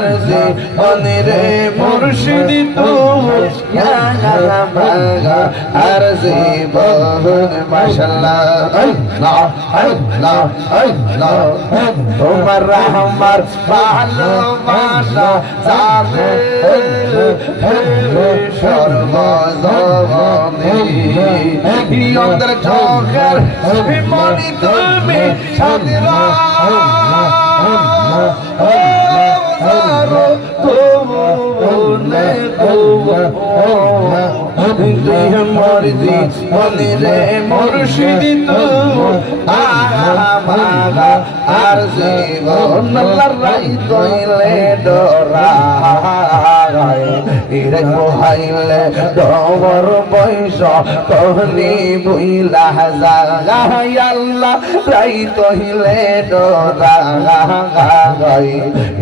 আরজি বনরে মুর্শিদ তু আরজি বন মাশাআল্লাহ আল্লাহ আল্লাহ আল্লাহ তোমার রহমত ভালোবাসা যাবে সর্বজনে অন্তর চোখের মনি তুমি সাদরা মর্জি মনিরে মুর্শিদ তু আমাগা আর জীবন লড়াই তৈলে ডরা ইরে কোহাইলে দবর বয়স কহনি বুইলা জাগাই আল্লাহ রাই তহিলে ডরা গাই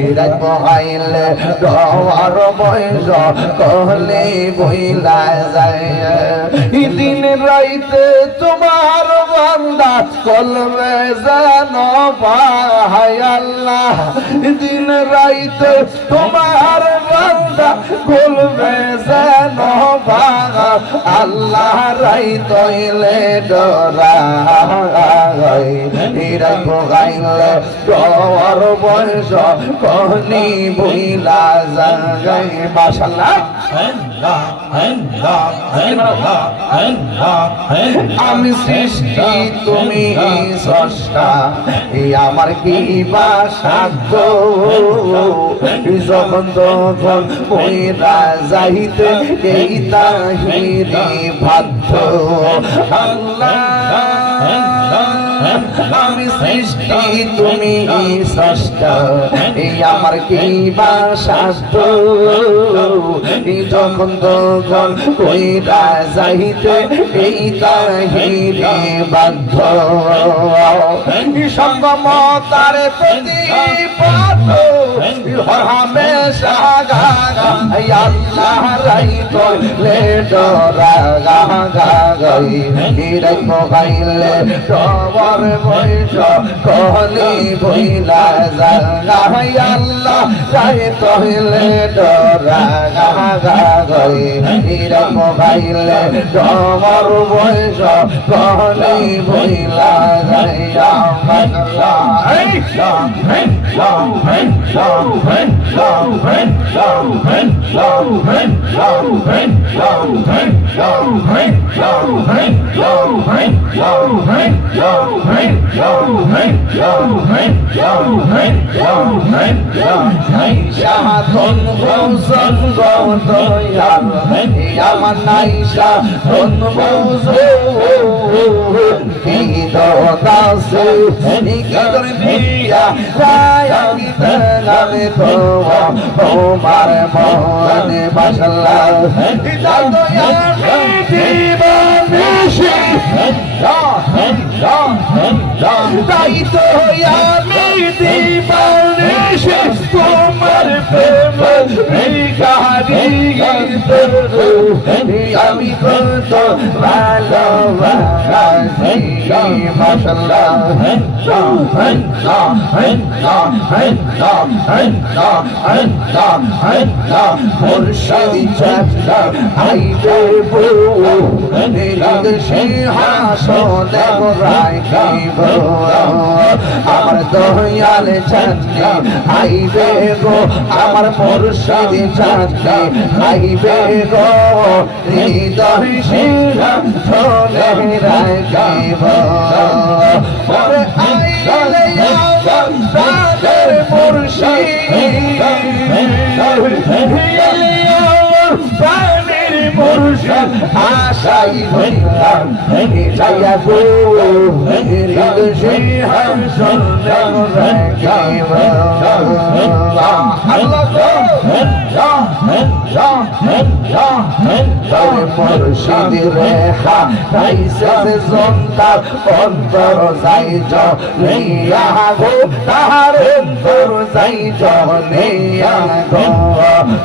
ইরে কোহাইলে দবর বয়স কহনি বুইলা যায় দিন রাইতে তোমার বান্দা কলবে জানো পায় আল্লাহ দিন রাইতে তোমার বান্দা কলবে জানো পায় আল্লাহ রাই তইলে ডরা ইরাই ভগাইলে তোর বয়স কহনি বুইলা যায় মাশাআল্লাহ আমি সৃষ্টি তুমি স্রষ্টা আমার কি বা সাধ্য যখন তখন কইরা যাইতে এই তাহিরি বাধ্য আল্লাহ আমি সৃষ্টি তুমি স্রষ্টা আমার কি বা সাধ্য যখন তখন কইরা যাইতে এই তাহিরি বাধ্য সঙ্গমতার প্রতিপাদ হমেশা গাগা আল্লাহ রাই তোলে ডরা গাগাই রাই মগাইলে সবার বয়স কহলি বইলা জাগাই আল্লাহ রাই তোলে ডরা গাগাই রাই মগাইলে সবার বয়স কহলি বইলা যায় শাহাদন গৌসন গৌদয়াল আমার নাইশা ধন বৌজো কি দাসে নিকর পিয়া রায়া গিতনামে তো তোমার মনে মাশাআল্লাহ দয়া দিবানিশি তাই তো আমি দিবানিশি তোমার প্রেম গাড়ি আমি কত ভালোবাসি মাশাআল্লাহ মুর্শিদ চাচা আইবে বউ সিংহাসনে রাখিব আমার দয়াল চাচা আইবে গো আমার মুর্শিদ চাচা আইবে গো হৃদয় সিংহাসনে রাখিব ওরে আইলে আমার মুর্শিদ মুর্শিদ আশাই হইলাম যাইয়া গো হৃদয় সিংহাসনে রাখিব মুর্শিদ রেখা রাইছে জনতা অন্তর যাই জনিয়া গো তাহার অন্তর যাই জনিয়া গো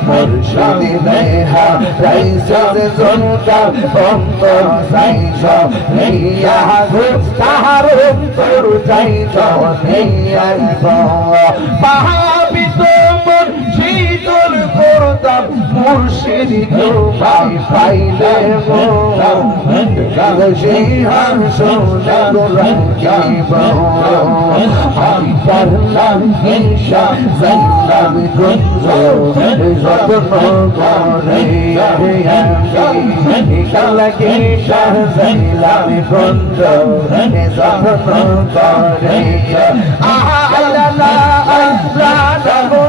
মুর্শিদ রেখা রাইছে জনতা অন্তর যাই জনিয়া গো তাহার অন্তর যাই জনিয়া গো পাহাবিত মুর্শিদ মুর্শিদ তোমায় পাইলে গো সিংহার সোনে রাখিব আমি পারলাম ঈশা যাইলাম গঞ্জ যত্ন করে আমি কালাকে যাইলাম গঞ্জ যত্ন করে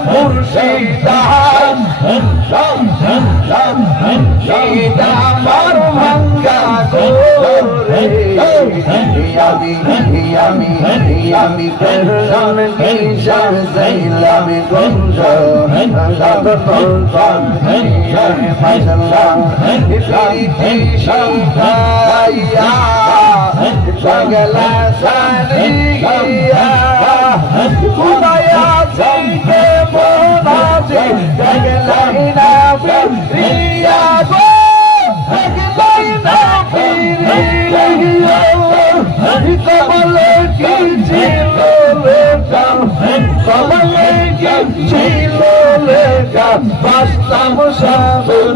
মুর্শিদা আমার ভাঙ্গা করে আমি পেরলাম ঈশার যাইলাম গঞ্জ জগলা সারিয়া খুদায়া থেকে মোনাজে জগলাই না প্রিয়া গো জগলাই না প্রিয়া কমলে কি ছিল লেখা কমলে কি ছিল লেখা বাসলাম সাবন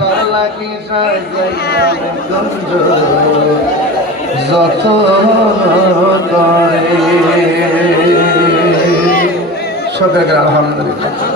করলা কি সাজাইলাম গঞ্জ যত করে সকলকে আলহামদুলিল্লাহ।